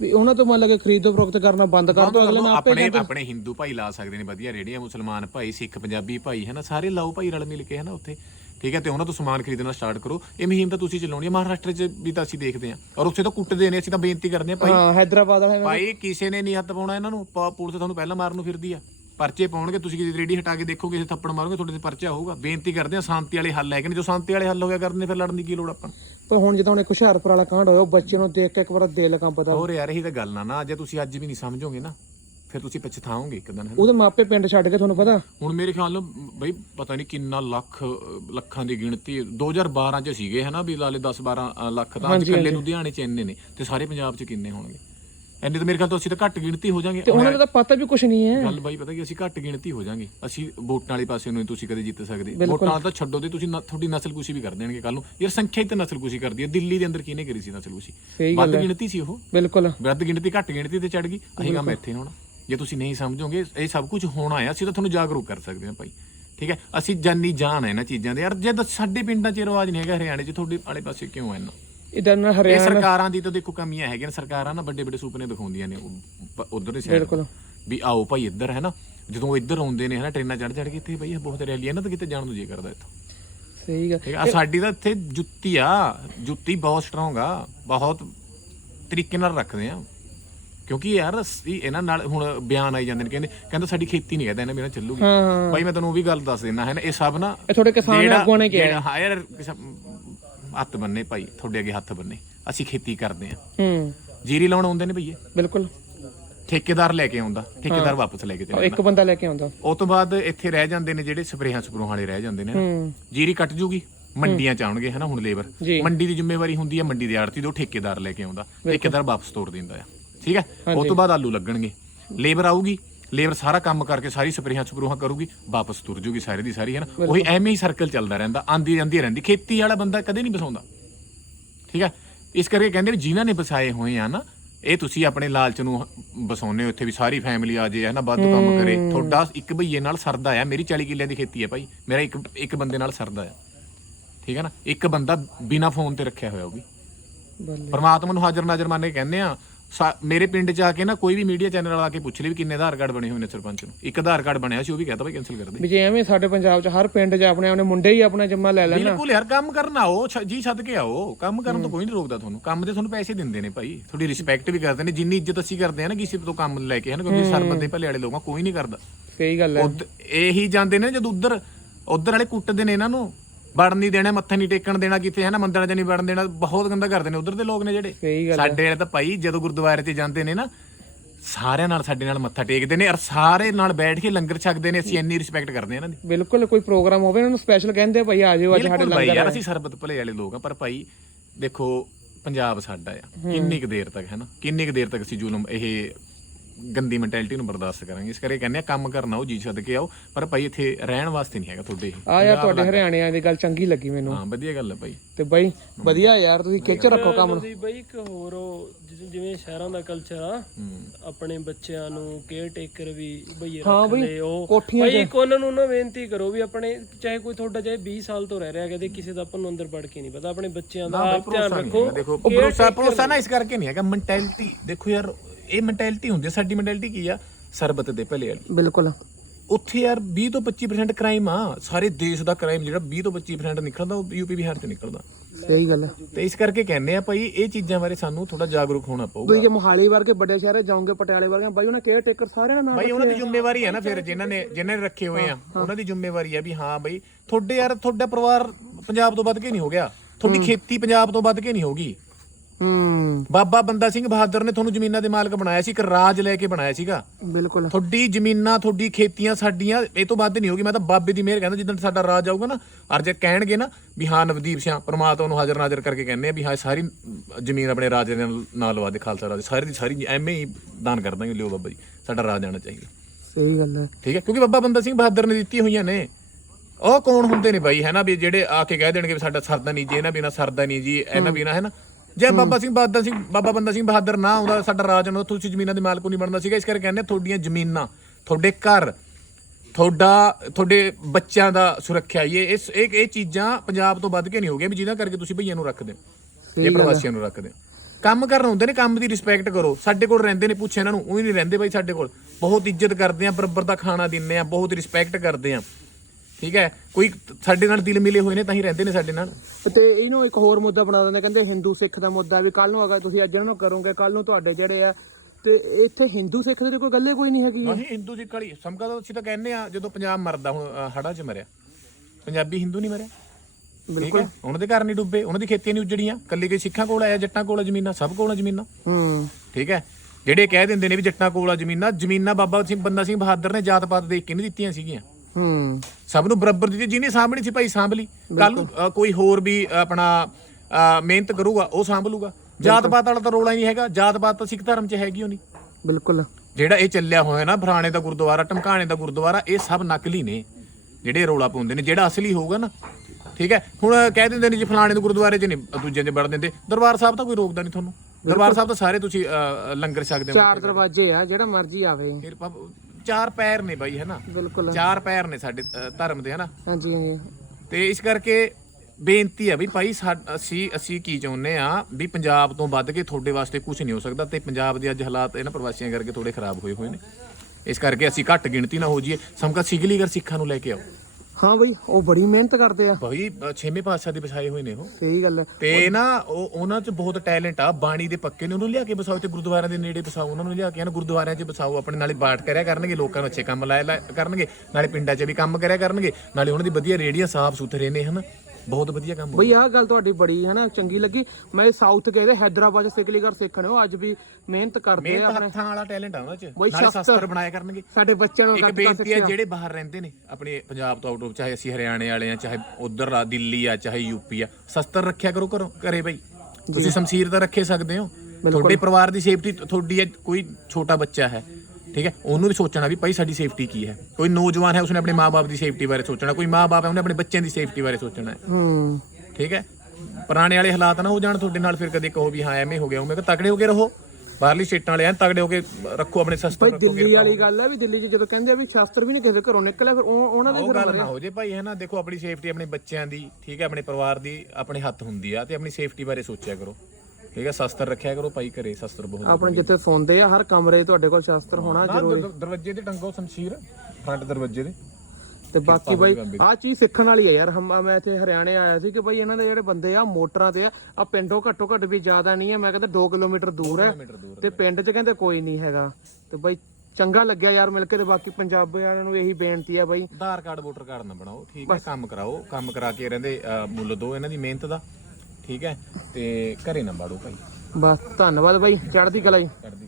ਵੀ ਉਹਨਾਂ ਤੋਂ ਮੰਨ ਲਗੇ ਖਰੀਦੋ ਫਰੋਖਤ ਕਰਨਾ ਬੰਦ ਕਰ ਦੋ ਅਗਲੇ ਨਾਲ ਆਪੇ ਆਪਣੇ ਆਪਣੇ ਹਿੰਦੂ ਭਾਈ ਲਾ ਸਕਦੇ ਨੇ ਵਧੀਆ। ਰੇੜੀਆਂ ਮੁਸਲਮਾਨ ਭਾਈ ਸਿੱਖ ਪੰਜਾਬੀ ਭਾਈ ਹੈ ਨਾ ਸਾਰੇ ਲਾਓ ਭਾਈ ਰਲ ਮਿਲ ਕੇ ਹੈ ਨਾ ਉੱਥੇ। ਠੀਕ ਹੈ? ਤੇ ਉਹਨਾਂ ਤੋਂ ਸਮਾਨ ਖਰੀਦਣਾ ਸਟਾਰਟ ਕਰੋ। ਇਹ ਮੁਹਿੰਮ ਤਾਂ ਤੁਸੀਂ ਚਲਾਉਣੀ ਹੈ। ਮਹਾਰਾਸ਼ਟਰ 'ਚ ਵੀ ਤਾਂ ਅਸੀਂ ਦੇਖਦੇ ਹਾਂ। ਔਰ ਉੱਥੇ ਤਾਂ ਕੁੱਟਦੇ ਨੇ ਅਸੀਂ ਤਾਂ ਬੇਨਤੀ ਕਰਦੇ ਹਾਂ ਭਾਈ। ਹਾਂ ਹੈਦਰਾਬਾਦ ਵਾਲੇ ਭਾਈ ਕਿਸੇ ਨੇ ਨਹੀਂ ਹੱਥ ਪਾਉਣਾ ਇਹਨਾਂ ਨੂੰ। ਪੁਲਿਸ ਤੁਹਾਨੂੰ ਪਹਿਲਾਂ ਮਾਰਨ ਨੂੰ ਫਿਰਦੀ ਆ। ਪਰਚੇ ਪਾਉਣਗੇ ਤੁਸੀਂ ਕਿਸੇ ਰੇੜੀ ਹਟਾ ਕੇ ਦੇਖੋਗੇ ਕਿਸੇ ਥੱਪੜ ਮਾਰੋਗੇ ਤੁਹਾਡੇ ਤੇ ਪਰਚਾ ਹੋਊਗਾ। ਬੇਨਤੀ ਕਰਦੇ ਆ ਸ਼ਾਂਤੀ ਵਾਲੇ ਹੱਲ ਹੈਗੇ ਨੇ। ਜੋ ਸ਼ਾਂਤੀ ਵਾਲੇ ਹੱਲ ਹੋ ਗਿਆ ਕਰਨੇ ਫਿਰ ਲੜਨ ਦੀ ਕੀ ਲੋੜ ਆਪਾਂ ਨੂੰ? ਪਰ ਹੁਣ ਜਿੱਦਾਂ ਇੱਕ ਹੁਸ਼ਿਆਰਪੁਰ ਵਾਲਾ ਕਾਂਡ ਹੋਇਆ ਉਹ ਬੱਚੇ ਨੂੰ ਦੇਖ ਕੇ ਇੱਕ ਵਾਰ ਦਿਲ ਕੰਬਦਾ। ਹੋਰ ਯਾਰ ਇਹੀ ਤਾਂ ਗੱਲ ਆ ਨਾ ਜੇ ਤੁਸੀਂ ਅੱਜ ਵੀ ਨਹੀਂ ਸਮਝੋਗੇ ਨਾ ਫਿਰ ਤੁਸੀਂ ਪਛਤਾਓਗੇ ਇੱਕ ਦਿਨ ਹੈ ਨਾ। ਉਹਦੇ ਮਾਪੇ ਪਿੰਡ ਛੱਡ ਕੇ ਤੁਹਾਨੂੰ ਪਤਾ? ਹੁਣ ਮੇਰੇ ਖਿਆਲ ਨਾਲ ਬਈ ਪਤਾ ਨਹੀਂ ਕਿੰਨਾ ਲੱਖ ਲੱਖਾਂ ਦੀ ਗਿਣਤੀ 2012 ਚ ਸੀਗੇ ਹਨਾ ਵੀ ਲਾਲੇ 10 12 ਲੱਖ ਤਾਂ ਅੱਜ ਕੱਲੇ ਲੁਧਿਆਣੇ ਚ ਇੰਨੇ ਨੇ ਤੇ ਸਾਰੇ ਪੰਜਾਬ ਚ ਕਿੰਨੇ ਹੋਣਗੇ? ਇੰਨੇ ਤਾਂ ਮੇਰੇ ਖਿਆਲ ਤੋਂ ਅਸੀਂ ਤਾਂ ਘੱਟ ਗਿਣਤੀ ਹੋ ਜਾਾਂਗੇ ਤੇ ਉਹਨਾਂ ਨੂੰ ਤਾਂ ਪਤਾ ਵੀ ਕੁਝ ਨਹੀਂ ਹੈ। ਗੱਲ ਬਾਈ ਪਤਾ ਕੀ ਅਸੀਂ ਘੱਟ ਗਿਣਤੀ ਹੋ ਜਾਾਂਗੇ ਅਸੀਂ ਵੋਟਾਂ ਵਾਲੇ ਪਾਸੇ ਨੂੰ ਤੁਸੀਂ ਕਦੇ ਜਿੱਤ ਸਕਦੇ। ਵੋਟਾਂ ਤਾਂ ਛੱਡੋ ਤੇ ਤੁਸੀਂ ਤੁਹਾਡੀ ਨਸਲਕੁਸ਼ੀ ਵੀ ਕਰ ਦੇਣਗੇ ਕੱਲ ਨੂੰ। ਯਾਰ ਸੰਖਿਆ ਹੀ ਤਾਂ ਨਸਲਕੁਸ਼ੀ ਕਰਦੀ ਹੈ। ਦਿੱਲੀ ਦੇ ਅੰਦਰ ਕਿਹਨੇ ਕਰੀ ਸੀ ਨਸਲਕੁਸ਼ੀ? ਵੱਧ ਗਿਣਤੀ ਸੀ ਉਹ। ਬਿਲਕੁਲ। ਵੱਧ ਗਿਣਤੀ ਘੱਟ ਗਿਣਤੀ ਤੇ ਚੜ ਗਈ। ਅਸੀਂ ਕੰਮ ਇੱਥੇ ਹੋਣਾ ਜੇ ਤੁਸੀਂ ਨਹੀਂ ਸਮਝੋਗੇ ਇਹ ਸਭ ਕੁਝ ਹੋਣਾ ਆ ਅਸੀਂ ਤਾਂ ਤੁਹਾਨੂੰ ਜਾਗਰੂਕ ਕਰ ਸਕਦੇ ਹਾਂ ਭਾਈ। ਠੀਕ ਹੈ? ਅਸੀਂ ਜਾਨੀ ਜਾਣ ਹੈ ਇਹਨਾਂ ਚੀਜ਼ਾਂ ਦੇ। ਯਾਰ ਜੇ ਸਾਡੇ ਪਿੰਡਾਂ 'ਚ ਰਿਵਾਜ ਨਹੀਂ ਹੈਗਾ ਹਰਿਆਣੇ 'ਚ ਤੁਹਾਡੇ ਵਾਲੇ ਪਾਸੇ ਕਿਉਂ ਹੈ ਇੰਨਾ ਇਦਾਂ ਨਾਲ ਇਹ ਹਰਿਆਣਾ ਸਰਕਾਰਾਂ ਦੀ ਤਾਂ ਦੇਖੋ ਕਮੀਆਂ ਹੈਗੀਆਂ ਨੇ ਸਰਕਾਰਾਂ ਨਾ ਵੱਡੇ ਵੱਡੇ ਸੁਪਨੇ ਦਿਖਾਉਂਦੀਆਂ ਨੇ ਉਧਰ ਦੇ ਸਾਈਡ ਬਿਲਕੁਲ। ਵੀ ਆਓ ਭਾਈ ਇੱਧਰ ਹੈ ਨਾ? ਜਦੋਂ ਉਹ ਇੱਧਰ ਆਉਂਦੇ ਨੇ ਹੈ ਨਾ ਟ੍ਰੇਨਾਂ ਚੜ ਚੜ ਕੇ ਇੱਥੇ ਭਾਈ ਬਹੁਤ ਰੈਲੀ ਹੈ ਨਾ ਤਾਂ ਕਿਤੇ ਜਾਣ ਨੂੰ ਜੀ ਕਰਦਾ ਇੱਥੋਂ। ਸਹੀ ਗੱਲ। ਠੀਕ ਆ ਸਾਡੀ ਤਾਂ ਇੱਥੇ ਜੁੱਤੀ ਆ ਜੁੱਤੀ ਬਹੁਤ ਸਟਰੋਂਗ ਆ ਬਹੁਤ ਤਰੀਕੇ ਨਾਲ ਰੱਖਦੇ ਆ। ਕਿਉਂਕਿ ਯਾਰ ਅਸੀਂ ਇਹਨਾਂ ਨਾਲ ਹੁਣ ਬਿਆਨ ਆਈ ਜਾਂਦੇ ਨੇ ਕਹਿੰਦੇ ਕਹਿੰਦਾ ਸਾਡੀ ਖੇਤੀ ਨਹੀਂ ਕਹਿੰਦਾ ਇਹਨਾਂ ਮੇਰਾ ਚੱਲੂਗੀ। ਹਾਂ ਹਾਂ। ਭਾਈ ਮੈਂ ਤੁਹਾਨੂੰ ਉਹ ਵੀ ਗੱਲ ਦੱਸ ਦਿੰਦਾ ਹੈ ਨਾ ਇਹ ਸਭ ਨਾ ਇਹ ਤੁਹਾਡੇ ਕਿਸਾਨ ਆਗੂਆਂ ਨੇ ਕਿਹਾ। ਜਿਹੜਾ- ਹਾਂ ਯਾਰ ਕਿਸਾ- ਹੱਥ ਬੰਨੇ ਭਾਈ ਤੁਹਾਡੇ ਅੱਗੇ ਹੱਥ ਬੰਨੇ। ਅਸੀਂ ਖੇਤੀ ਕਰਦੇ ਆ ਹੂੰ। ਜੀਰੀ ਲਾਉਣ ਆਉਂਦੇ ਨੇ ਭਈਏ? ਬਿਲਕੁਲ। ਠੇਕੇਦਾਰ ਲੈ ਕੇ ਆਉਂਦਾ ਠੇਕੇਦਾਰ ਵਾਪਸ ਲੈ ਕੇ ਚਲੇ ਇੱਕ ਬੰਦਾ ਲੈ ਕੇ ਆਉਂਦਾ। ਉਹ ਤੋਂ ਬਾਅਦ ਇੱਥੇ ਰਹਿ ਜਾਂਦੇ ਨੇ ਜਿਹੜੇ ਸਪਰੇਹਾਂ ਸਪਰੂਹਾਂ ਵਾਲੇ ਰਹਿ ਜਾਂਦੇ ਨੇ ਜੀਰੀ ਕੱਟ ਜੂਗੀ ਮੰਡੀਆਂ ਚ ਆਉਣਗੇ ਹਨਾ ਹੁਣ ਲੇਬਰ। ਮੰਡੀ ਦੀ ਜ਼ਿੰਮੇਵਾਰੀ ਹੁੰਦੀ ਹੈ ਮੰਡੀ ਦੇ ਆੜਤੀ ਤੋਂ ਠੇਕੇਦਾਰ ਲੈ ਕੇ ਆਉਂਦਾ ਠੇਕੇਦਾਰ ਵਾਪਸ ਤੋੜ ਦਿੰਦਾ ਆ। ਠੀਕ ਹੈ? ਉਹ ਤੋਂ ਬਾਅਦ ਆਲੂ ਲੱਗਣਗੇ। ਲੇਬਰ ਆਊਗੀ ਲੇਬਰ ਸਾਰਾ ਕੰਮ ਕਰਕੇ ਸਾਰੀ ਸਪਰੇਹਾਂ ਸਪਰੂਹਾਂ ਕਰੂਗੀ ਵਾਪਸ ਤੁਰ ਜੂਗੀ ਸਾਰੇ ਦੀ ਸਾਰੀ ਹੈ ਨਾ? ਉਹੀ ਐਵੇਂ ਹੀ ਸਰਕਲ ਚੱਲਦਾ ਰਹਿੰਦਾ ਆਂਦੀ ਜਾਂਦੀ ਰਹਿੰਦੀ। ਖੇਤੀ ਵਾਲਾ ਬੰਦਾ ਕਦੇ ਨਹੀਂ ਬਸਾਉਂਦਾ। ਠੀਕ ਹੈ ਇਸ ਕਰਕੇ ਕਹਿੰਦੇ ਨੇ ਜਿਨ੍ਹਾਂ ਨੇ ਬਸਾਏ ਹੋਏ ਆ ਨਾ ਇਹ ਤੁਸੀਂ ਆਪਣੇ ਲਾਲਚ ਨੂੰ ਬਸਾਉਨੇ ਹੋ ਇੱਥੇ ਵੀ ਸਾਰੀ ਫੈਮਿਲੀ ਆ ਜੇ ਹੈ ਨਾ ਵੱਧ ਕੰਮ ਕਰੇ। ਤੁਹਾਡਾ ਇੱਕ ਭਈਏ ਨਾਲ ਸਰਦਾ ਆ ਮੇਰੀ 40 ਕਿੱਲਿਆਂ ਦੀ ਖੇਤੀ ਹੈ ਭਾਈ। ਮੇਰਾ ਇੱਕ ਇੱਕ ਬੰਦੇ ਨਾਲ ਸਰਦਾ ਆ। ਠੀਕ ਹੈ ਨਾ? ਇੱਕ ਬੰਦਾ ਬਿਨਾ ਫੋਨ ਤੇ ਰੱਖਿਆ ਹੋਇਆ ਉਹ ਵੀ। ਪਰਮਾਤਮਾ ਨੂੰ ਹਾਜ਼ਰ ਨਾਜ਼ਰ ਮੰਨ ਕੇ ਕਹਿੰਦੇ ਆ ਮੇਰੇ ਪਿੰਡ ਚ ਆ ਕੇ ਨਾ ਕੋਈ ਵੀ ਮੀਡੀਆ ਚੈਨਲ ਵਾਲਾ ਆ ਕੇ ਪੁੱਛ ਲੇ ਵੀ ਕਿੰਨੇ ਆਧਾਰ ਕਾਰਡ ਬਣੇ ਹੋਏ ਨੇ ਸਰਪੰਚ ਨੂੰ। ਇੱਕ ਆਧਾਰ ਕਾਰਡ ਬਣਿਆ ਸੀ ਉਹ ਵੀ ਕਹਤਾ ਭਾਈ ਕੈਨਸਲ ਕਰ ਦੇ। ਵੀ ਜੇ ਐਵੇਂ ਸਾਡੇ ਪੰਜਾਬ 'ਚ ਹਰ ਪਿੰਡ 'ਚ ਆਪਣੇ ਆਪਣੇ ਮੁੰਡੇ ਹੀ ਆਪਣਾ ਜੰਮਾ ਲੈ ਲੈਣ ਬਿਲਕੁਲ ਯਾਰ ਕੰਮ ਕਰਨ ਆਓ ਜੀ ਛੱਡ ਕੇ ਆਓ। ਕੰਮ ਕਰਨ ਤੋਂ ਕੋਈ ਨਹੀਂ ਰੋਕਦਾ ਤੁਹਾਨੂੰ। ਕੰਮ ਦੇ ਤੁਹਾਨੂੰ ਪੈਸੇ ਦਿੰਦੇ ਨੇ ਭਾਈ। ਤੁਹਾਡੀ ਰਿਸਪੈਕਟ ਵੀ ਕਰਦੇ ਨੇ ਜਿੰਨੀ ਇੱਜ਼ਤ ਅਸੀਂ ਕਰਦੇ ਆ ਨਾ ਕਿਸੇ ਤੋਂ ਕੰਮ ਲੈ ਕੇ ਹਨ ਕਿਉਂਕਿ ਸਰ ਬੰਦੇ ਭਲੇ ਵਾਲੇ ਲੋਕਾਂ ਕੋਈ ਨਹੀਂ ਕਰਦਾ। ਸਹੀ ਗੱਲ ਹੈ। ਇਹੀ ਜਾਂਦੇ ਨੇ ਜਦੋਂ ਉਧਰ ਉਧਰ ਵਾਲੇ ਕੁੱਟਦੇ ਨੇ ਇਹਨਾਂ ਨੂੰ ਵੜਨ ਨਹੀਂ ਦੇਣਾ ਮੱਥਾ ਨਹੀਂ ਟੇਕਣ ਦੇਣਾ ਕਿਤੇ ਹੈ ਨਾ ਮੰਦਰਾਂ 'ਚ ਨਹੀਂ ਵੜਨ ਦੇਣਾ ਬਹੁਤ ਗੰਦਾ ਕਰਦੇ ਨੇ ਉਧਰ ਦੇ ਲੋਕ ਨੇ ਜਿਹੜੇ। ਸਹੀ ਗੱਲ ਸਾਡੇ ਵਾਲੇ ਤਾਂ ਭਾਈ ਜਦੋਂ ਗੁਰਦੁਆਰੇ ਤੇ ਜਾਂਦੇ ਨੇ ਨਾ ਸਾਰਿਆਂ ਨਾਲ ਸਾਡੇ ਨਾਲ ਮੱਥਾ ਟੇਕਦੇ ਨੇ ਔਰ ਸਾਰੇ ਨਾਲ ਬੈਠ ਕੇ ਲੰਗਰ ਛਕਦੇ ਨੇ ਅਸੀਂ ਇੰਨੀ ਰਿਸਪੈਕਟ ਕਰਦੇ ਇਹਨਾਂ ਦੀ। ਬਿਲਕੁਲ ਕੋਈ ਪ੍ਰੋਗਰਾਮ ਹੋਵੇ ਉਹਨਾਂ ਨੂੰ ਸਪੈਸ਼ਲ ਕਹਿੰਦੇ ਆ, ਭਾਈ ਆ ਜਾਓ ਅੱਜ ਸਾਡੇ ਬਿਲਕੁਲ ਭਾਈ ਲੰਗਰ ਯਾਰ ਅਸੀਂ ਸਰਬਤ ਭਲੇ ਵਾਲੇ ਲੋਕ ਆ ਪਰ ਭਾਈ ਦੇਖੋ ਪੰਜਾਬ ਸਾਡਾ ਆ। ਕਿੰਨੀ ਕੁ ਦੇਰ ਤੱਕ ਹੈ ਨਾ? ਕਿੰਨੀ ਕੁ ਦੇਰ ਤੱਕ ਅਸੀਂ ਜ਼ੁਲਮ ਇਹ ਗੰਦੀ ਮੈਂਟੈਲਿਟੀ ਨੂੰ ਬਰਦਾਸ਼ਤ ਕਰਾਂਗੇ। ਇਸ ਕਰਕੇ ਕਹਿੰਦੇ ਆ ਕੰਮ ਕਰਨਾ ਉਹ ਜੀ ਛੱਡ ਕੇ ਆਓ ਪਰ ਭਾਈ ਇੱਥੇ ਰਹਿਣ ਵਾਸਤੇ ਨਹੀਂ ਹੈਗਾ ਤੁਹਾਡੇ। ਆ ਯਾਰ ਤੁਹਾਡੇ ਹਰਿਆਣਿਆਂ ਦੀ ਗੱਲ ਚੰਗੀ ਲੱਗੀ ਮੈਨੂੰ। ਹਾਂ ਵਧੀਆ ਗੱਲ ਹੈ ਭਾਈ। ਤੇ ਬਾਈ ਵਧੀਆ ਯਾਰ ਤੁਸੀਂ ਖਿੱਚ ਰੱਖੋ ਕੰਮ ਨੂੰ। ਤੁਸੀਂ ਬਈ ਇੱਕ ਹੋਰ ਉਹ ਜਿ- ਜਿਵੇਂ ਸ਼ਹਿਰਾਂ ਦਾ ਕਲਚਰ ਆ ਆਪਣੇ ਬੱਚਿਆਂ ਨੂੰ ਕੇਅਰ ਟੇਕਰ ਵੀ ਬਈ ਹਾਂ ਬਈ, ਰੱਖਦੇ ਉਹ। ਕੋਠੀਆਂ ਬਈ ਇੱਕ ਉਹਨਾਂ ਨੂੰ ਨਾ ਬੇਨਤੀ ਕਰੋ ਵੀ ਆਪਣੇ ਚਾਹੇ ਕੋਈ ਤੁਹਾਡਾ ਚਾਹੇ 20 ਸਾਲ ਤੋਂ ਰਹਿ ਰਿਹਾ ਕਦੇ ਕਿਸੇ ਦਾ ਆਪਾਂ ਨੂੰ ਅੰਦਰ ਵੜ ਕੇ ਨਹੀਂ ਪਤਾ। ਆਪਣੇ ਬੱਚਿਆਂ ਦਾ ਆਪ ਧਿਆਨ ਰੱਖੋ। ਦੇਖੋ ਉਹ ਭਰੋਸਾ ਭਰੋਸਾ ਨਾ ਇਸ ਕਰਕੇ ਨਹੀਂ ਹੈਗਾ। ਮੈਂਟੈਲਿਟੀ ਦੇਖੋ ਯਾਰ ਇਹ ਮੈਂਟੈਲਿਟੀ ਹੁੰਦੀ ਹੈ ਸਾਡੀ ਮੈਂਟੈਲਿਟੀ ਕੀ ਆ? ਸਰਬਤ ਦੇ ਭਲੇ ਵਾਲੀ। ਬਿਲਕੁਲ। ਉੱਥੇ ਯਾਰ 20 ਤੋਂ 25% ਕ੍ਰਾਈਮ ਆ। ਸਾਰੇ ਦੇਸ਼ ਦਾ ਕ੍ਰਾਈਮ ਜਿਹੜਾ 20 ਤੋਂ 25% ਨਿਕਲਦਾ ਉਹ ਯੂਪੀ ਬਿਹਾਰ ਚ ਨਿਕਲਦਾ। ਸਹੀ ਗੱਲ ਹੈ। ਤੇ ਇਸ ਕਰਕੇ ਕਹਿੰਦੇ ਆ ਭਾਈ ਇਹ ਚੀਜ਼ਾਂ ਬਾਰੇ ਸਾਨੂੰ ਥੋੜਾ ਜਾਗਰੂਕ ਹੋਣਾ ਪਊਗਾ। ਤੁਸੀਂ ਜੇ ਮੋਹਾਲੀ ਵਰਗੇ ਵੱਡੇ ਸ਼ਹਿਰ ਜਾਓਗੇ ਪਟਿਆਲੇ ਵਰਗੇ ਬਾਈ ਉਹਨਾਂ ਕੇਅਰ ਟੇਕਰ ਸਾਰਿਆਂ ਨਾਲ ਭਾਈ ਉਹਨਾਂ ਦੀ ਜ਼ਿੰਮੇਵਾਰੀ ਹੈ ਨਾ ਫਿਰ ਜਿਨ੍ਹਾਂ ਨੇ ਜਿਨ੍ਹਾਂ ਨੇ ਰੱਖੇ ਹੋਏ ਆ। ਉਹਨਾਂ ਦੀ ਜ਼ਿੰਮੇਵਾਰੀ ਹੈ ਵੀ ਹਾਂ ਭਾਈ ਤੁਹਾਡੇ ਯਾਰ ਤੁਹਾਡਾ ਪਰਿਵਾਰ ਪੰਜਾਬ ਤੋਂ ਵੱਧ ਕੇ ਨਹੀਂ ਹੋ ਗਿਆ। ਤੁਹਾਡੀ ਖੇਤੀ ਪੰਜਾਬ ਤੋਂ ਵੱਧ ਕੇ ਨਹੀਂ ਹੋਗੀ ਹੂੰ ਬਾਬਾ ਬੰਦਾ ਸਿੰਘ ਬਹਾਦਰ ਨੇ ਤੁਹਾਨੂੰ ਜ਼ਮੀਨਾਂ ਦੇ ਮਾਲਕ ਬਣਾਇਆ ਸੀ ਇੱਕ ਰਾਜ ਲੈ ਕੇ ਬਣਾਇਆ ਸੀਗਾ। ਬਿਲਕੁਲ। ਤੁਹਾਡੀ ਜ਼ਮੀਨਾਂ ਤੁਹਾਡੀ ਖੇਤੀਆਂ ਸਾਡੀਆਂ ਇਹ ਤੋਂ ਵੱਧ ਨਹੀਂ ਹੋਗੀ ਮੈਂ ਤਾਂ ਬਾਬੇ ਦੀ ਮਿਹਰ ਕਹਿੰਦਾ ਜਿੱਦਣ ਸਾਡਾ ਰਾਜ ਆਊਗਾ ਨਾ ਅਰ ਜੇ ਕਹਿਣਗੇ ਨਾ ਵੀ ਹਾਂ ਨਵਦੀਪ ਸਿੰਘ ਪ੍ਰਮਾਤਮਾ ਨੂੰ ਹਾਜ਼ਰ ਨਾਜ਼ਰ ਕਰਕੇ ਕਹਿੰਦੇ ਆ ਵੀ ਹਾਂ ਸਾਰੀ ਜ਼ਮੀਨ ਆਪਣੇ ਰਾਜ ਦੇ ਨਾਲ ਨਾਲ ਲਵਾ ਦੇ ਖਾਲਸਾ ਰਾਜ। ਸਾਰੀ ਦੀ ਸਾਰੀ ਐਵੇਂ ਹੀ ਦਾਨ ਕਰ ਦਾਂਗੇ ਲਿਓ ਬਾਬਾ ਜੀ ਸਾਡਾ ਰਾਜ ਆਣਾ ਚਾਹੀਦਾ। ਸਹੀ ਗੱਲ ਹੈ। ਠੀਕ ਹੈ ਕਿਉਂਕਿ ਬਾਬਾ ਬੰਦਾ ਸਿੰਘ ਬਹਾਦਰ ਨੇ ਦਿੱਤੀ ਹੋਈਆਂ ਨੇ। ਉਹ ਕੌਣ ਹੁੰਦੇ ਨੇ ਬਾਈ ਹੈ ਨਾ ਵੀ ਜਿਹੜੇ ਆ ਕੇ ਕਹਿ ਦੇਣਗੇ ਵੀ ਸਾਡਾ ਸਰਦਾ ਨਹੀਂ ਜੀ ਇਹਨਾਂ ਬਿਨਾ ਸਰਦਾ ਨਹੀਂ ਜੀ ਇਹਨਾਂ ਬਿਨਾ ਹੈ ਨਾ। ਜੇ ਬਾਬਾ ਸਿੰਘ ਬਹਾਦਰ ਸਿੰਘ ਬਾਬਾ ਬੰਦਾ ਸਿੰਘ ਬਹਾਦਰ ਨਾ ਆਉਂਦਾ ਸਾਡਾ ਰਾਜ ਨਾ ਤੁਸੀਂ ਜ਼ਮੀਨਾਂ ਦੇ ਮਾਲਕ ਨਹੀਂ ਬਣਦਾ ਸੀਗਾ। ਇਸ ਕਰਕੇ ਕਹਿੰਦੇ ਤੁਹਾਡੀਆਂ ਜ਼ਮੀਨਾਂ ਤੁਹਾਡੇ ਘਰ ਤੁਹਾਡਾ ਤੁਹਾਡੇ ਬੱਚਿਆਂ ਦਾ ਸੁਰੱਖਿਆ ਇਹ ਇਸ ਇਹ ਇਹ ਚੀਜ਼ਾਂ ਪੰਜਾਬ ਤੋਂ ਵੱਧ ਕੇ ਨਹੀਂ ਹੋ ਗਈਆਂ ਵੀ ਜਿਹਨਾਂ ਕਰਕੇ ਤੁਸੀਂ ਭਈਆਂ ਨੂੰ ਰੱਖਦੇ ਹੋ ਇਹ ਪ੍ਰਵਾਸੀਆਂ ਨੂੰ ਰੱਖਦੇ ਹੋ। ਕੰਮ ਕਰਨ ਹੁੰਦੇ ਨੇ ਕੰਮ ਦੀ ਰਿਸਪੈਕਟ ਕਰੋ। ਸਾਡੇ ਕੋਲ ਰਹਿੰਦੇ ਨੇ ਪੁੱਛ ਇਹਨਾਂ ਨੂੰ ਉਹੀ ਨਹੀਂ ਰਹਿੰਦੇ ਬਾਈ ਸਾਡੇ ਕੋਲ। ਬਹੁਤ ਇੱਜ਼ਤ ਕਰਦੇ ਆ ਬਰਾਬਰ ਦਾ ਖਾਣਾ ਦਿੰਦੇ ਆ ਬਹੁਤ ਰਿਸਪੈਕਟ ਕਰਦੇ ਆ। ਠੀਕ ਹੈ? ਕੋਈ ਸਾਡੇ ਨਾਲ ਦਿਲ ਮਿਲੇ ਹੋਏ ਨੇ ਤਾਂ ਹੀ ਰਹਿੰਦੇ ਨੇ ਸਾਡੇ ਨਾਲ। ਤੇ ਇਹਨੂੰ ਇੱਕ ਹੋਰ ਮੁੱਦਾ ਬਣਾ ਦਿੰਦੇ ਕਹਿੰਦੇ ਹਿੰਦੂ ਸਿੱਖ ਦਾ ਮੁੱਦਾ ਵੀ। ਕੱਲ ਨੂੰ ਅਗਰ ਤੁਸੀਂ ਅੱਜ ਇਹਨਾਂ ਨੂੰ ਕਰੋਗੇ ਕੱਲ ਨੂੰ ਤੁਹਾਡੇ ਜਿਹੜੇ ਆ ਤੇ ਇੱਥੇ ਹਿੰਦੂ ਸਿੱਖ ਦੀ ਕੋਈ ਗੱਲੇ ਕੋਈ ਨਹੀਂ ਹੈਗੀ ਨਹੀਂ ਹਿੰਦੂ ਦੀ ਕਲੀ ਸਮਕਾ ਤਾਂ ਅਸੀਂ ਤਾਂ ਕਹਿੰਦੇ ਆ ਜਦੋਂ ਪੰਜਾਬ ਮਰਦਾ ਹੁਣ ਹੜਾ 'ਚ ਮਰਿਆ। ਪੰਜਾਬੀ ਹਿੰਦੂ ਨਹੀਂ ਮਰਿਆ। ਹੈ? ਉਹਨਾਂ ਦੇ ਘਰ ਨਹੀਂ ਡੁੱਬੇ ਉਹਨਾਂ ਦੀ ਖੇਤੀਆਂ ਨਹੀਂ ਉਜੜੀਆਂ। ਕੱਲੀ ਕੋਈ ਸਿੱਖਾਂ ਕੋਲ ਆਇਆ ਜੱਟਾਂ ਕੋਲ ਜ਼ਮੀਨਾਂ ਸਭ ਕੋਲ ਆ ਜ਼ਮੀਨਾਂ। ਹੂੰ। ਠੀਕ ਹੈ? ਜਿਹੜੇ ਕਹਿ ਦਿੰਦੇ ਨੇ ਵੀ ਜੱਟਾਂ ਕੋਲ ਆ ਜ਼ਮੀਨਾਂ ਜ਼ਮੀਨਾਂ ਬਾਬਾ ਸਿੰਘ ਬੰਦਾ ਸਿੰਘ ਬਹਾਦਰ ਨੇ ਜਾਤ ਪਾਤ ਦੇਖ ਕੇ ਨਹੀਂ ਦਿੱਤੀਆਂ ਸੀਗੀਆਂ। ਹੂੰ। ਸਭ ਨੂੰ ਬਰਾਬਰ ਦਿੱਤੀ ਜਿਹਨੇ ਸਾਂਭਣੀ ਸੀ ਭਾਈ ਸਾਂਭ ਲਈ। ਕੱਲ ਨੂੰ ਅ, ਕੋਈ ਹੋਰ ਵੀ ਆਪਣਾ ਅ, ਮਿਹਨਤ ਕਰੂਗਾ ਉਹ ਸਾਂਭ ਲੂਗਾ। ਜਾਤ ਪਾਤ ਵਾਲਾ ਤਾਂ ਰੋਲਾ ਹੀ ਨਹੀਂ ਹੈਗਾ ਜਾਤ ਪਾਤ ਤਾਂ ਸਿੱਖ ਧਰਮ 'ਚ ਹੈਗੀ ਓ ਨਹੀਂ ਬਿਲਕੁਲ। ਜਿਹੜਾ ਇਹ ਚੱਲਿਆ ਹੋਇਆ ਨਾ ਫਰਾਣੇ ਦਾ ਗੁਰਦੁਆਰਾ ਟਮਕਾਣੇ ਦਾ ਗੁਰਦੁਆਰਾ ਇਹ ਸਭ ਨਕਲੀ ਨੇ ਜਿਹੜੇ ਰੋਲਾ ਪਾਉਂਦੇ ਨੇ ਜਿਹੜਾ ਅਸਲੀ ਹੋਊਗਾ ਨਾ। ਠੀਕ ਹੈ? ਹੁਣ ਕਹਿ ਦਿੰਦੇ ਨੇ ਜੀ ਫਲਾਣੇ ਦੇ ਗੁਰਦੁਆਰੇ 'ਚ ਨਹੀਂ ਦੂਜੇ 'ਚ ਵੜ ਦਿੰਦੇ। ਦਰਬਾਰ ਸਾਹਿਬ ਤਾਂ ਕੋਈ ਰੋਕਦਾ ਨਹੀਂ ਤੁਹਾਨੂੰ। ਦਰਬਾਰ ਸਾਹਿਬ ਤਾਂ ਸਾਰੇ ਤੁਸੀਂ ਅ, ਲੰਗਰ ਛਕਦੇ ਹੋ। ਚਾਰ ਦਰਵਾਜ਼ੇ ਆ ਜਿਹੜਾ ਮਰਜ਼ੀ ਆਵੇ। ਫਿਰ ਚਾਰ ਪੈਰ ਨੇ ਬਾਈ ਹੈਨਾ? ਬਿਲਕੁਲ। ਚਾਰ ਪੈਰ ਨੇ ਸਾਡੇ ਅ, ਧਰਮ ਦੇ ਹੈਨਾ? ਹਾਂਜੀ ਹਾਂਜੀ। ਤੇ ਇਸ ਕਰਕੇ ਬੇਨਤੀ ਹੈ ਵੀ ਭਾਈ ਸਾ- ਅਸੀਂ ਅਸੀਂ ਕੀ ਚਾਹੁੰਦੇ ਆ ਵੀ ਪੰਜਾਬ ਤੋਂ ਵੱਧ ਕੇ ਤੁਹਾਡੇ ਵਾਸਤੇ ਕੁਝ ਨਹੀਂ ਹੋ ਸਕਦਾ ਤੇ ਪੰਜਾਬ ਦੇ ਅੱਜ ਹਾਲਾਤ ਇਹਨਾਂ ਪ੍ਰਵਾਸੀਆਂ ਕਰਕੇ ਥੋੜੇ ਖਰਾਬ ਹੋਏ ਹੋਏ ਨੇ। ਇਸ ਕਰਕੇ ਅਸੀਂ ਘੱਟ ਗਿਣਤੀ ਨਾ ਹੋ ਜਾਈਏ। ਸਮਕਾ ਸਿਗਲੀਗਰ ਸਿੱਖਾਂ ਨੂੰ ਲੈ ਕੇ ਆਓ। ਹਾਂ ਬਈ ਉਹ ਬੜੀ ਮਿਹਨਤ ਕਰਦੇ ਆ। ਅ, ਛੇਵੇਂ ਪਾਤਸ਼ਾਹ ਦੇ ਵਸਾਏ ਹੋਏ ਨੇ ਉਹ। ਸਹੀ ਗੱਲ ਹੈ। ਤੇ ਨਾ ਉਹ ਉਹਨਾਂ 'ਚ ਬਹੁਤ ਟੈਲੈਂਟ ਆ ਬਾਣੀ ਦੇ ਪੱਕੇ ਨੇ ਉਹਨੂੰ ਲਿਆ ਕੇ ਬਸਾਓ ਤੇ ਗੁਰਦੁਆਰਿਆਂ ਦੇ ਨੇੜੇ ਬਸਾਓ ਉਹਨਾਂ ਨੂੰ ਲਿਆ ਕੇ ਇਹਨਾਂ ਗੁਰਦੁਆਰਿਆਂ 'ਚ ਬਸਾਓ ਆਪਣੇ ਨਾਲੇ ਬਾਟ ਕਰਿਆ ਕਰਨਗੇ ਲੋਕਾਂ ਨੂੰ ਅੱਛੇ ਕੰਮ ਲਾਇਆ ਕਰਨਗੇ ਨਾਲੇ ਪਿੰਡਾਂ 'ਚ ਵੀ ਕੰਮ ਕਰਿਆ ਕਰਨਗੇ ਨਾਲੇ ਉਹਨਾਂ ਦੀ ਵਧੀਆ ਰੇੜੀਆਂ ਸਾਫ਼ ਸੁਥਰੇ ਨੇ ਹਨ। ਬਹੁਤ ਵਧੀਆ ਕੰਮ ਬਈ ਆਹ ਗੱਲ ਤੁਹਾਡੀ ਬੜੀ ਹੈ ਨਾ ਚੰਗੀ ਲੱਗੀ। ਮੈਂ ਸਾਊਥ ਗਏ ਤੇ ਹੈਦਰਾਬਾਦ ਚ ਸਿਕਲੀਗਰ ਸਿੱਖਣੇ ਉਹ ਅੱਜ ਵੀ ਮਿਹਨਤ ਕਰਦੇ ਆ ਮਿਹਨਤ ਹੱਥਾਂ ਵਾਲਾ ਟੈਲੈਂਟ ਆ ਉਹਨਾਂ 'ਚ। ਨਾਲੇ ਸ਼ਸਤਰ ਬਣਾਇਆ ਕਰਨਗੇ। ਸਾਡੇ ਬੱਚਿਆਂ ਨੂੰ ਇੱਕ ਬੇਨਤੀ ਹੈ ਜਿਹੜੇ ਬਾਹਰ ਰਹਿੰਦੇ ਨੇ ਆਪਣੇ ਪੰਜਾਬ ਤੋਂ ਆਊਟ ਆਫ ਚਾਹੇ ਅਸੀਂ ਹਰਿਆਣੇ ਵਾਲੇ ਆ ਚਾਹੇ ਉਧਰ ਆ ਦਿੱਲੀ ਆ ਚਾਹੇ ਯੂਪੀ ਆ ਸ਼ਸਤਰ ਰੱਖਿਆ ਕਰੋ ਘਰੋਂ ਘਰੇ ਬਈ। ਤੁਸੀਂ ਸ਼ਮਸ਼ੀਰ ਤਾਂ ਰੱਖੇ ਸਕਦੇ ਹੋ। ਤੁਹਾਡੇ ਪਰਿਵਾਰ ਦੀ ਸੇਫਟੀ ਤੁਹਾਡੀ ਹੈ ਕੋਈ ਛੋਟਾ ਬੱਚਾ ਹੈ। ਠੀਕ ਹੈ? ਉਹਨੂੰ ਵੀ ਸੋਚਣਾ ਵੀ ਭਾਈ ਸਾਡੀ ਸੇਫਟੀ ਕੀ ਹੈ? ਕੋਈ ਨੌਜਵਾਨ ਹੈ ਉਸਨੇ ਆਪਣੇ ਮਾਪੇ ਦੀ ਸੇਫਟੀ ਬਾਰੇ ਸੋਚਣਾ ਕੋਈ ਮਾਪੇ ਹੈ ਉਹਨੇ ਆਪਣੇ ਬੱਚਿਆਂ ਦੀ ਸੇਫਟੀ ਬਾਰੇ ਸੋਚਣਾ ਹੈ। ਹੂੰ। ਠੀਕ ਹੈ? ਪੁਰਾਣੇ ਵਾਲੇ ਹਾਲਾਤ ਨਾ ਹੋ ਜਾਣ ਤੁਹਾਡੇ ਨਾਲ ਫਿਰ ਕਦੇ ਕਹੋ ਵੀ ਹਾਂ ਐਵੇਂ ਹੋ ਗਿਆ ਉਵੇਂ ਕਿ ਤਕੜੇ ਹੋ ਕੇ ਰਹੋ। ਬਾਹਰਲੀ ਸਟੇਟਾਂ ਵਾਲੇ ਐ ਤਗੜੇ ਹੋ ਕੇ ਰੱਖੋ ਆਪਣੇ ਸ਼ਸਤਰ ਬਈ ਰੱਖੋ ਦਿੱਲੀ ਵਾਲੀ ਗੱਲ ਆ ਵੀ ਦਿੱਲੀ 'ਚ ਜਦੋਂ ਕਹਿੰਦੇ ਆ ਵੀ ਸ਼ਾਸਤਰ ਵੀ ਨਹੀਂ ਕਿਸੇ ਦੇ ਘਰੋਂ ਨਿਕਲਿਆ ਫਿਰ ਉਹ- ਉਹਨਾਂ ਦੇ ਉਹ ਗੱਲ ਨਾ ਹੋ ਜੇ ਭਾਈ ਹੈ ਨਾ? ਦੇਖੋ ਆਪਣੀ ਸੇਫਟੀ ਆਪਣੇ ਬੱਚਿਆਂ ਦੀ ਠੀਕ ਹੈ? ਆਪਣੇ ਪਰਿਵਾਰ ਦੀ ਆਪਣੇ ਹੱਥ ਹੁੰਦੀ ਆ ਤੇ ਆਪਣੀ ਸੇਫਟੀ ਬਾਰੇ ਸੋਚਿਆ ਕਰੋ। ਠੀਕ ਹੈ ਸ਼ਸਤਰ ਰੱਖਿਆ ਕਰੋ ਭਾਈ ਘਰੇ ਸ਼ਸਤਰ ਬਹੁਤ ਆਪਣੇ ਜਿੱਥੇ ਸੌਂਦੇ ਆ ਹਰ ਕਮਰੇ 'ਚ ਤੁਹਾਡੇ ਕੋਲ ਸ਼ਾਸਤਰ ਹੋਣਾ ਨਾ, ਦਰ- ਦਰਵਾਜ਼ੇ ਤੇ ਟੰਗੋ ਸ਼ਮਸ਼ੀਰ ਫਰੰਟ ਦਰਵਾਜ਼ੇ ਦੇ ਤੇ ਬਾਕੀ ਬਾਈ ਆ ਚੀਜ਼ ਸਿੱਖਣ ਵਾਲੀ ਹੈ ਯਾਰ ਹਮ ਮੈਂ ਇੱਥੇ ਹਰਿਆਣੇ ਆਇਆ ਸੀ ਕਿ ਬਾਈ ਇਹਨਾਂ ਦੇ ਜਿਹੜੇ ਬੰਦੇ ਆ ਮੋਟਰਾਂ ਤੇ ਆ ਆ ਪਿੰਡੋਂ ਘੱਟੋ ਘੱਟ ਵੀ ਜ਼ਿਆਦਾ ਨਹੀਂ ਹੈ ਮੈਂ ਕਹਿੰਦਾ 2 ਕਿਲੋਮੀਟਰ ਦੂਰ ਹੈ। ਮੀਟਰ ਦੂਰ ਤੇ ਪਿੰਡ 'ਚ ਕਹਿੰਦੇ ਕੋਈ ਨਹੀਂ ਹੈਗਾ। ਤੇ ਬਾਈ ਚੰਗਾ ਲੱਗਿਆ ਯਾਰ ਮਿਲ ਕੇ ਤੇ ਬਾਕੀ ਪੰਜਾਬ ਵਾਲਿਆਂ ਨੂੰ ਇਹੀ ਬੇਨਤੀ ਆ ਬਾਈ। ਆਧਾਰ ਕਾਰਡ ਵੋਟਰ ਕਾਰਡ ਨਾ ਬਣਾਓ ਠੀਕ ਹੈ ਕੰਮ ਕਰਾਓ ਕੰਮ ਕਰਾ ਕੇ ਰਹਿੰਦੇ ਮੁੱਲ ਦੋ ਇਹਨਾਂ ਦੀ ਮਿਹਨਤ ਦਾ। ਠੀਕ ਹੈ? ਤੇ ਘਰੇ ਨਾ ਬਾੜੋ ਭਾਈ। ਬਸ ਧੰਨਵਾਦ ਬਾਈ ਚੜ੍ਹਦੀ ਕਲਾ ਜੀ। ਕਰਦੀ